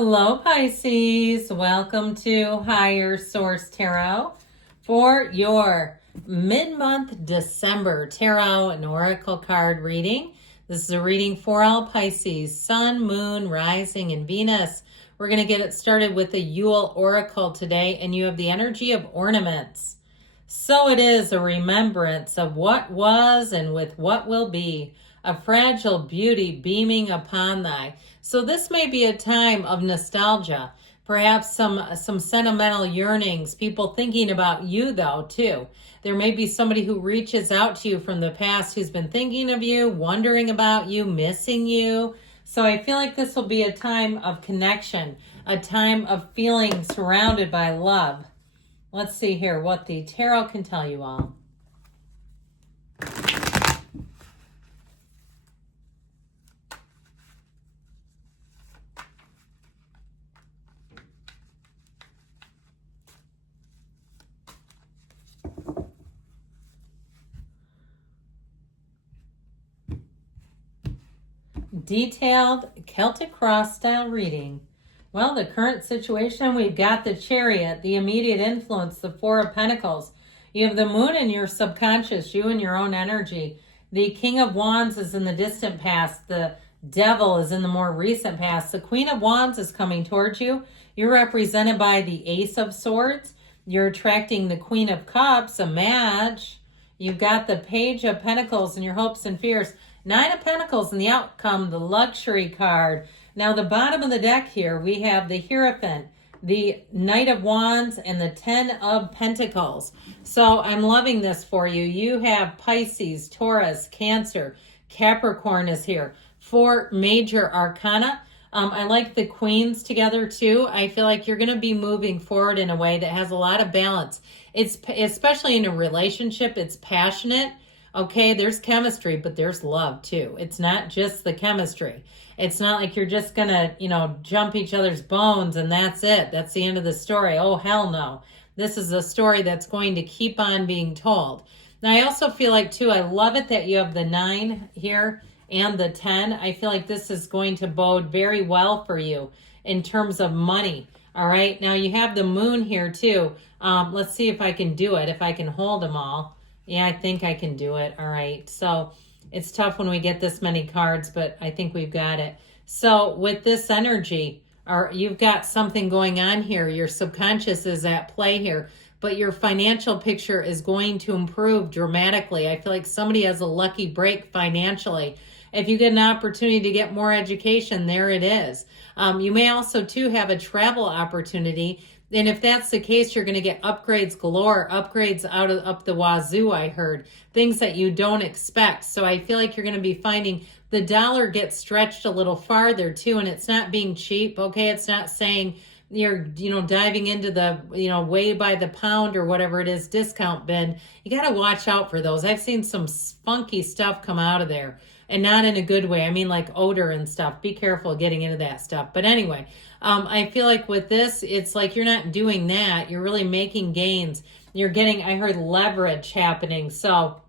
Hello, Pisces. Welcome to Higher Source Tarot for your mid-month December Tarot and Oracle card reading. This is a reading for all Pisces, Sun, Moon, Rising, and Venus. We're going to get it started with the Yule Oracle today, and you have the energy of ornaments. So it is a remembrance of what was and with what will be, a fragile beauty beaming upon thy. So this may be a time of nostalgia, perhaps some sentimental yearnings, people thinking about you though too. There may be somebody who reaches out to you from the past who's been thinking of you, wondering about you, missing you. So I feel like this will be a time of connection, a time of feeling surrounded by love. Let's see here what the tarot can tell you all. Detailed Celtic cross style reading. Well, the current situation, we've got the Chariot, the immediate influence, the Four of Pentacles. You have the Moon in your subconscious, you and your own energy. The King of Wands is in the distant past. The Devil is in the more recent past. The Queen of Wands is coming towards you. You're represented by the Ace of Swords. You're attracting the Queen of Cups, a match. You've got the Page of Pentacles and your hopes and fears. Nine of Pentacles and the outcome, the Luxury card. Now, the bottom of the deck here, we have the Hierophant, the Knight of Wands, and the Ten of Pentacles. So I'm loving this for you. You have Pisces, Taurus, Cancer, Capricorn is here. 4 major arcana. I like the queens together too. I feel like you're going to be moving forward in a way that has a lot of balance. It's especially in a relationship, it's passionate. Okay, there's chemistry, but there's love too. It's not just the chemistry. It's not like you're just going to, jump each other's bones and that's it. That's the end of the story. Oh, hell no. This is a story that's going to keep on being told. Now, I also feel like too, I love it that you have the 9 here and the 10. I feel like this is going to bode very well for you in terms of money. All right. Now you have the Moon here too. Let's see if I can do it. If I can hold them all. Yeah, I think I can do it. All right. So it's tough when we get this many cards, but I think we've got it. So with this energy, you've got something going on here. Your subconscious is at play here, but your financial picture is going to improve dramatically. I feel like somebody has a lucky break financially. If you get an opportunity to get more education, there it is. You may also, too, have a travel opportunity. And if that's the case, you're going to get upgrades galore, upgrades up the wazoo, I heard, things that you don't expect. So I feel like you're going to be finding the dollar gets stretched a little farther too, and it's not being cheap. Okay. It's not saying you're, diving into the, way by the pound or whatever it is, discount bin. You got to watch out for those. I've seen some funky stuff come out of there. And not in a good way. I mean, like odor and stuff. Be careful getting into that stuff. But anyway, I feel like with this, it's like you're not doing that. You're really making gains. You're getting, I heard leverage happening. So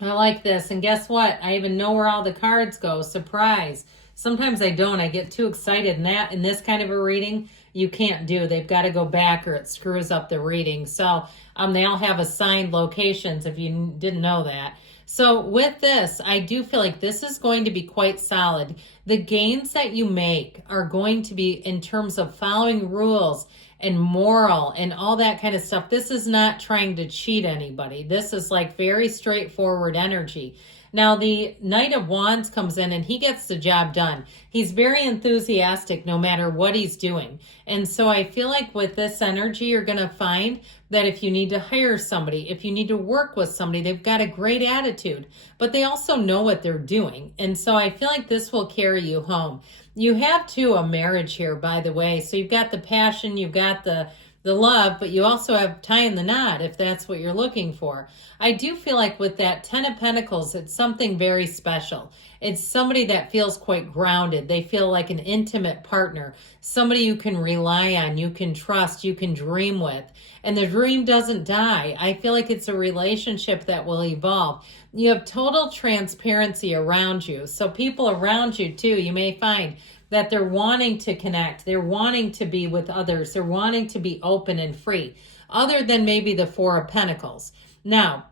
I like this. And guess what? I even know where all the cards go. Surprise. Sometimes I don't. I get too excited. And that in this kind of a reading, you can't do. They've got to go back or it screws up the reading. So they all have assigned locations if you didn't know that. So with this, I do feel like this is going to be quite solid. The gains that you make are going to be in terms of following rules and moral and all that kind of stuff. This is not trying to cheat anybody. This is like very straightforward energy. Now, the Knight of Wands comes in and he gets the job done. He's very enthusiastic no matter what he's doing. And so I feel like with this energy, you're going to find that if you need to hire somebody, if you need to work with somebody, they've got a great attitude, but they also know what they're doing. And so I feel like this will carry you home. You have, too, a marriage here, by the way. So you've got the passion, you've got the love, but you also have tying the knot if that's what you're looking for. I do feel like with that 10 of Pentacles, it's something very special. It's somebody that feels quite grounded. They feel like an intimate partner, somebody you can rely on, you can trust, you can dream with. And the dream doesn't die. I feel like it's a relationship that will evolve. You have total transparency around you. So people around you too, you may find that they're wanting to connect. They're wanting to be with others. They're wanting to be open and free, other than maybe the Four of Pentacles. Now,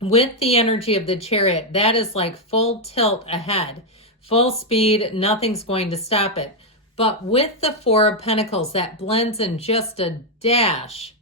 with the energy of the Chariot, that is like full tilt ahead, full speed, nothing's going to stop it. But with the Four of Pentacles, that blends in just a dash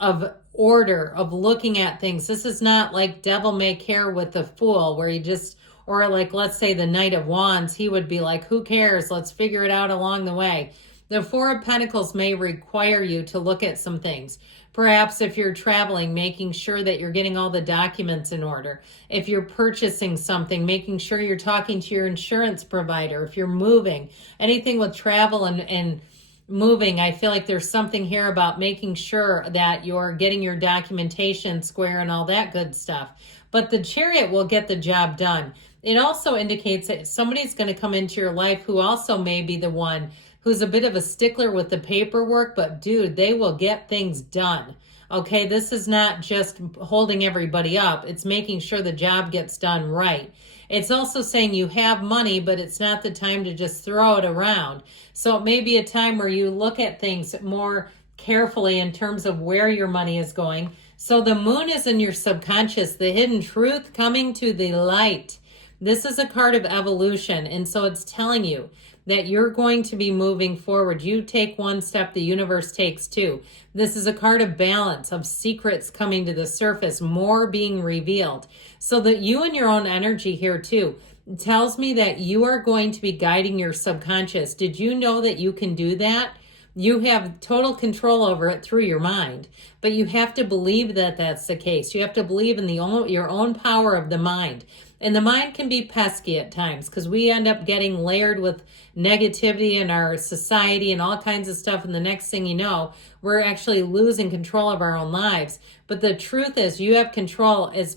of order, of looking at things. This is not like devil may care with the Fool, where you just, or like, let's say the Knight of Wands, he would be like, who cares? Let's figure it out along the way. The Four of Pentacles may require you to look at some things. Perhaps if you're traveling, making sure that you're getting all the documents in order. If you're purchasing something, making sure you're talking to your insurance provider. If you're moving, anything with travel and moving, I feel like there's something here about making sure that you're getting your documentation square and all that good stuff. But the Chariot will get the job done. It also indicates that somebody's going to come into your life who also may be the one who's a bit of a stickler with the paperwork, but dude, they will get things done. Okay, this is not just holding everybody up. It's making sure the job gets done right. It's also saying you have money, but it's not the time to just throw it around. So it may be a time where you look at things more carefully in terms of where your money is going. So the moon is in your subconscious, the hidden truth coming to the light. This is a card of evolution, and so it's telling you that you're going to be moving forward. You take one step, the universe takes two. This is a card of balance, of secrets coming to the surface, more being revealed. So that you and your own energy here too tells me that you are going to be guiding your subconscious. Did you know that you can do that? You have total control over it through your mind, but you have to believe that that's the case. You have to believe in your own power of the mind. And the mind can be pesky at times because we end up getting layered with negativity in our society and all kinds of stuff. And the next thing you know, we're actually losing control of our own lives. But the truth is you have control as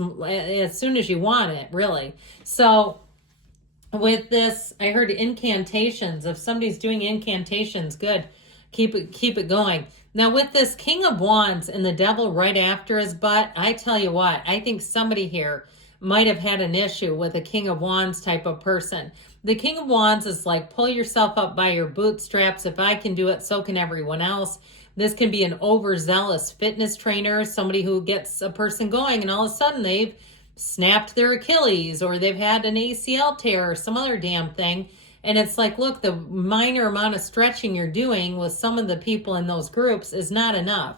soon as you want it, really. So with this, I heard incantations. If somebody's doing incantations, good. Keep it going. Now with this King of Wands and the Devil right after his butt, I tell you what, I think somebody here might have had an issue with a King of Wands type of person. The King of Wands is like, pull yourself up by your bootstraps. If I can do it, so can everyone else. This can be an overzealous fitness trainer, somebody who gets a person going and all of a sudden they've snapped their Achilles or they've had an ACL tear or some other damn thing. And it's like, look, the minor amount of stretching you're doing with some of the people in those groups is not enough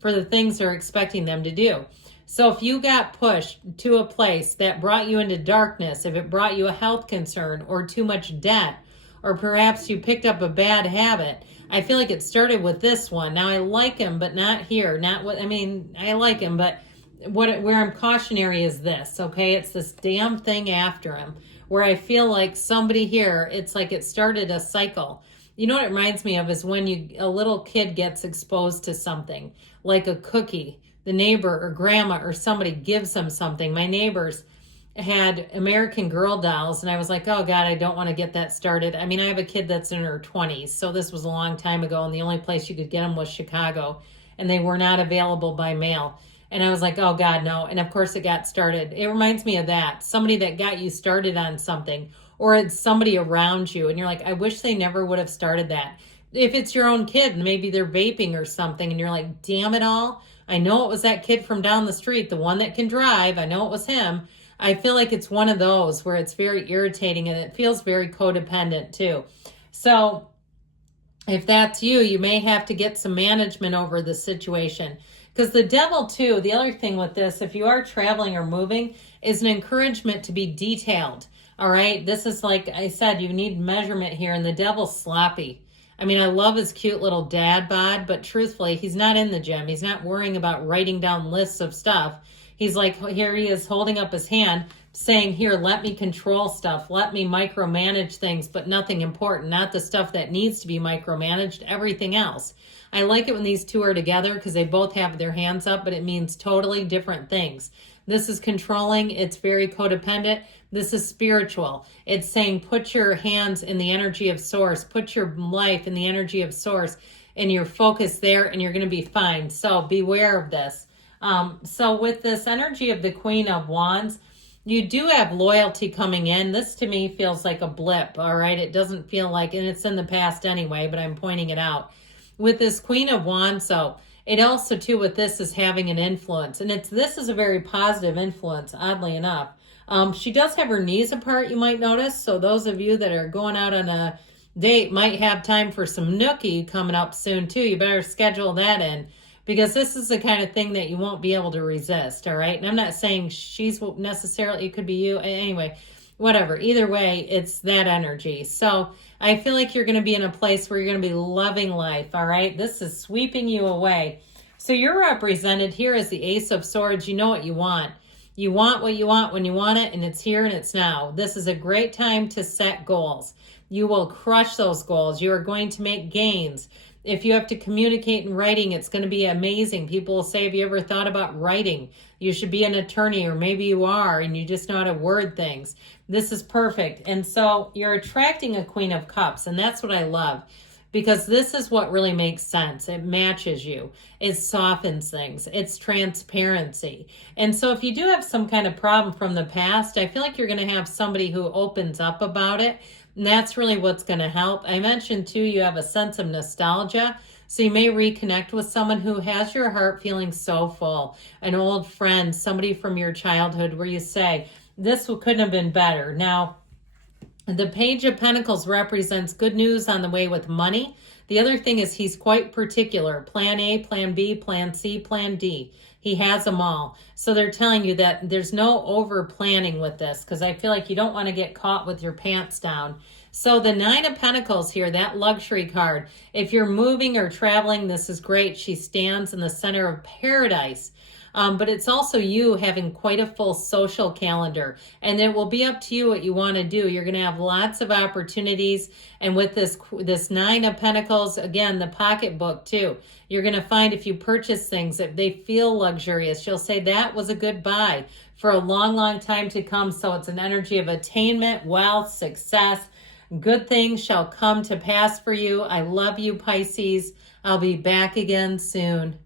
for the things they're expecting them to do. So if you got pushed to a place that brought you into darkness, if it brought you a health concern or too much debt, or perhaps you picked up a bad habit, I feel like it started with this one. Now I like him, but not here. I like him, but where I'm cautionary is this, okay? It's this damn thing after him, where I feel like somebody here, it's like it started a cycle. You know what it reminds me of is when a little kid gets exposed to something, like a cookie. The neighbor or grandma or somebody gives them something. My neighbors had American Girl dolls, and I was like, oh God, I don't want to get that started. I mean, I have a kid that's in her 20s, so this was a long time ago, and the only place you could get them was Chicago, and they were not available by mail. And I was like, oh God, no. And of course it got started. It reminds me of that. Somebody that got you started on something, or it's somebody around you, and you're like, I wish they never would have started that. If it's your own kid, maybe they're vaping or something, and you're like, damn it all. I know it was that kid from down the street, the one that can drive. I know it was him. I feel like it's one of those where it's very irritating and it feels very codependent too. So if that's you, you may have to get some management over the situation. Because the Devil too, the other thing with this, if you are traveling or moving, is an encouragement to be detailed. All right. This is like I said, you need measurement here, and the Devil's sloppy. I mean, I love his cute little dad bod, but truthfully, he's not in the gym. He's not worrying about writing down lists of stuff. He's like, here he is holding up his hand saying, here, let me control stuff. Let me micromanage things, but nothing important, not the stuff that needs to be micromanaged, everything else. I like it when these two are together because they both have their hands up, but it means totally different things. This is controlling. It's very codependent. This is spiritual. It's saying put your hands in the energy of source. Put your life in the energy of source and your focus there, and you're going to be fine. So beware of this. So with this energy of the Queen of Wands, You do have loyalty coming in. This to me feels like a blip, all right? It doesn't feel like, and it's in the past anyway, but I'm pointing it out. With this Queen of Wands, so it also too with this is having an influence. And this is a very positive influence, oddly enough. She does have her knees apart, you might notice. So those of you that are going out on a date might have time for some nookie coming up soon too. You better schedule that in, because this is the kind of thing that you won't be able to resist, all right? And I'm not saying she's necessarily, it could be you. Anyway, whatever. Either way, it's that energy. So I feel like you're going to be in a place where you're going to be loving life, all right? This is sweeping you away. So you're represented here as the Ace of Swords. You know what you want. You want what you want when you want it, and it's here and it's now. This is a great time to set goals. You will crush those goals. You are going to make gains. If you have to communicate in writing, it's going to be amazing. People will say, have you ever thought about writing? You should be an attorney, or maybe you are, and you just know how to word things. This is perfect. And so you're attracting a Queen of Cups, and that's what I love, because this is what really makes sense. It matches you. It softens things. It's transparency. And so if you do have some kind of problem from the past, I feel like you're going to have somebody who opens up about it. And that's really what's going to help. I mentioned too, you have a sense of nostalgia. So you may reconnect with someone who has your heart feeling so full. An old friend, somebody from your childhood where you say, this couldn't have been better. Now, the Page of Pentacles represents good news on the way with money. The other thing is he's quite particular. Plan A, Plan B, Plan C, Plan D. He has them all. So they're telling you that there's no over planning with this, because I feel like you don't want to get caught with your pants down. So the Nine of Pentacles here, that luxury card, if you're moving or traveling, this is great. She stands in the center of paradise. But it's also you having quite a full social calendar, and it will be up to you what you want to do. You're going to have lots of opportunities. And with this Nine of Pentacles, again, the pocketbook too, you're going to find if you purchase things that they feel luxurious, you'll say that was a good buy for a long, long time to come. So it's an energy of attainment, wealth, success. Good things shall come to pass for you. I love you, Pisces. I'll be back again soon.